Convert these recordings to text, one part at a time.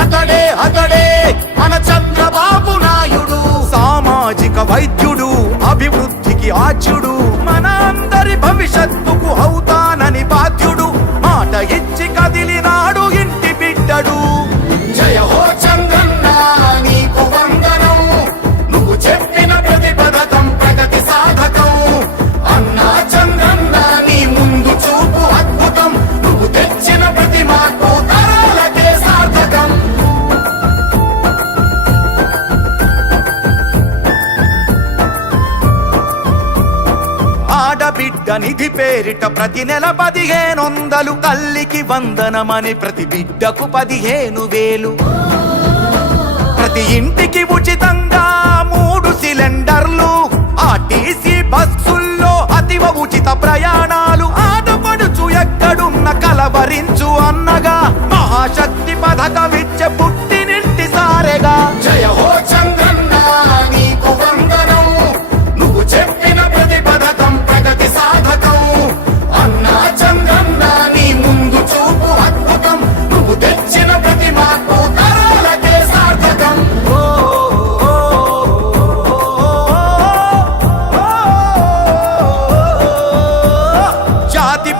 అతడే అతడే మన చంద్రబాబు నాయుడు. సామాజిక వైద్యుడు అభివృద్ధికి ఆచ్యుడు. మన అందరి భవిష్యత్తుకు నిధి పేరిట ప్రతి నెల పదిహేను వందలు తల్లికి వందనమని ప్రతి బిడ్డకు పదిహేను వేలు. ప్రతి ఇంటికి ఉచితంగా మూడు సిలిండర్లు ఆర్టీసీ బస్సుల్లో అతివ ఉచిత ప్రయాణాలు. ఆడపడుచు ఎక్కడున్న కలవరించు అన్నగా మహాశక్తి పథకమిచ్చే పుట్టినింటి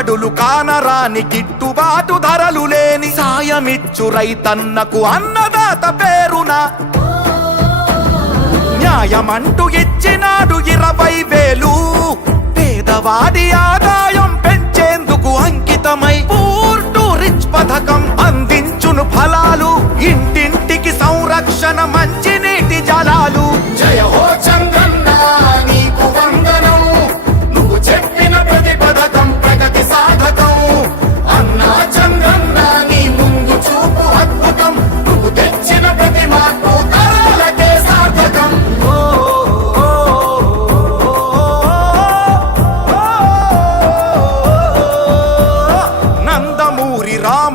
బడులు కానరాని గిట్టుబాటు ధరలు లేని సాయమిచ్చు రైతన్నకు అన్నదాత పేరున. న్యాయమంటూ ఇచ్చినాడు ఇరవై వేలు. పేదవాడి ఆదాయం పెంచేందుకు అంకితమై పూర్టు రిచ్ పథకం అందించును ఫలాలు. ఇంటింటికి సంరక్షణ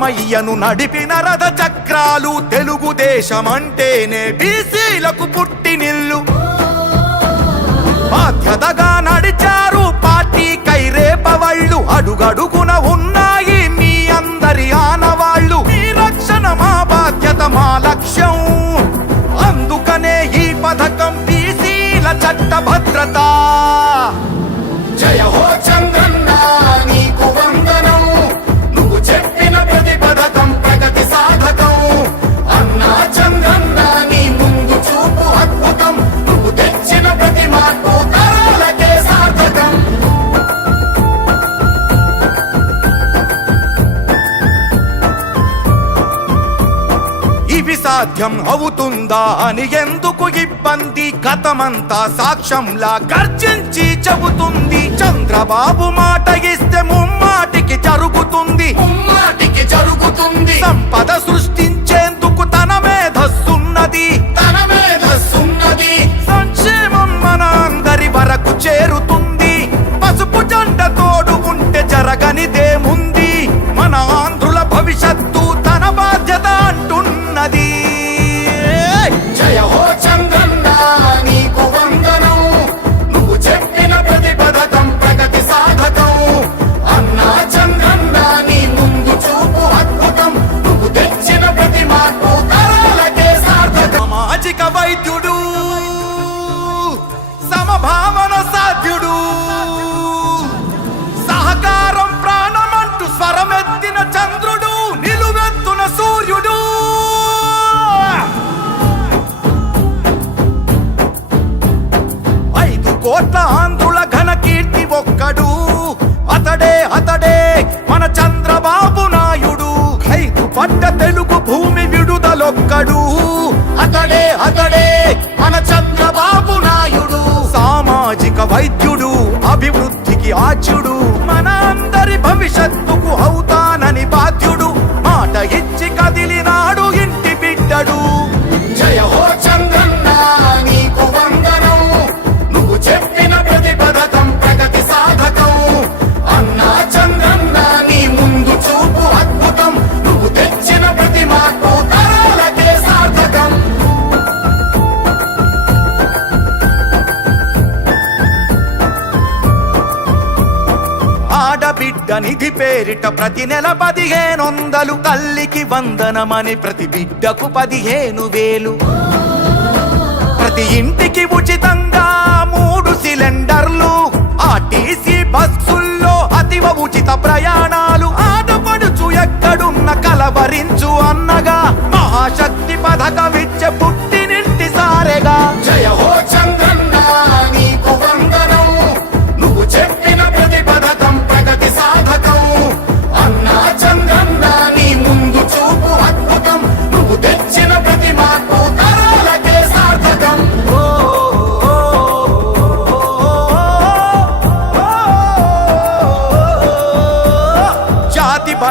రామయ్యను నడిపిన రథ చక్రాలు తెలుగుదేశం అంటేనే బీసీలకు పుట్టినిల్లు బాధ్యతగా నడిచారు పార్టీ కైరేపవళ్ళు. అడుగడుగున ఉన్నాయి మీ అందరి ఆనవాళ్ళు. మీ రక్షణ మా బాధ్యత మా లక్ష్యం. అందుకనే ఈ పథకం బీసీల చట్ట భద్రత సాధ్యం అవుతుందా అని ఎందుకు ఇబ్బంది? కథమంతా సాక్ష్యంలా గర్జించి చెబుతుంది. చంద్రబాబు మాట ఇస్తే ముమ్మాట కోట్ల ఆంధ్రుల ఘన కీర్తి ఒక్కడు. అతడే అతడే మన చంద్రబాబు నాయుడు. ఐదు పడ్డ తెలుగు భూమి విడుదలొక్కడు. అతడే అతడే మన చంద్రబాబు నాయుడు. సామాజిక వైద్యుడు అభివృద్ధికి ఆచ్యుడు. మన అందరి భవిష్యత్తు పేరిట ప్రతి నెల పదిహేనొందలు తల్లికి వందనమని ప్రతి బిడ్డకు పదిహేను వేలు. ప్రతి ఇంటికి ఉచితంగా మూడు సిలిండర్లు ఆర్టీసీ బస్సుల్లో అతివ ఉచిత ప్రయాణాలు. ఆడపడుచు ఎక్కడున్న కలవరించు అన్నగా మహాశక్తి పథకం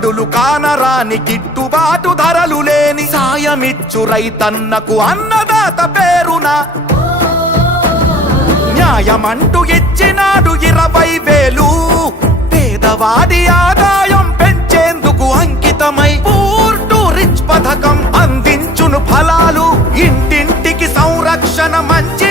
నాడులు కానరాని గిట్టుబాటు ధరలు లేని సాయమిచ్చు రైతన్నకు అన్నదాత పేరున. న్యాయమంటూ ఇచ్చినాడు ఇరవై వేలు. పేదవాది ఆదాయం పెంచేందుకు అంకితమై పూర్టు రిచ్ పథకం అందించును ఫలాలు. ఇంటింటికి సంరక్షణ మంచి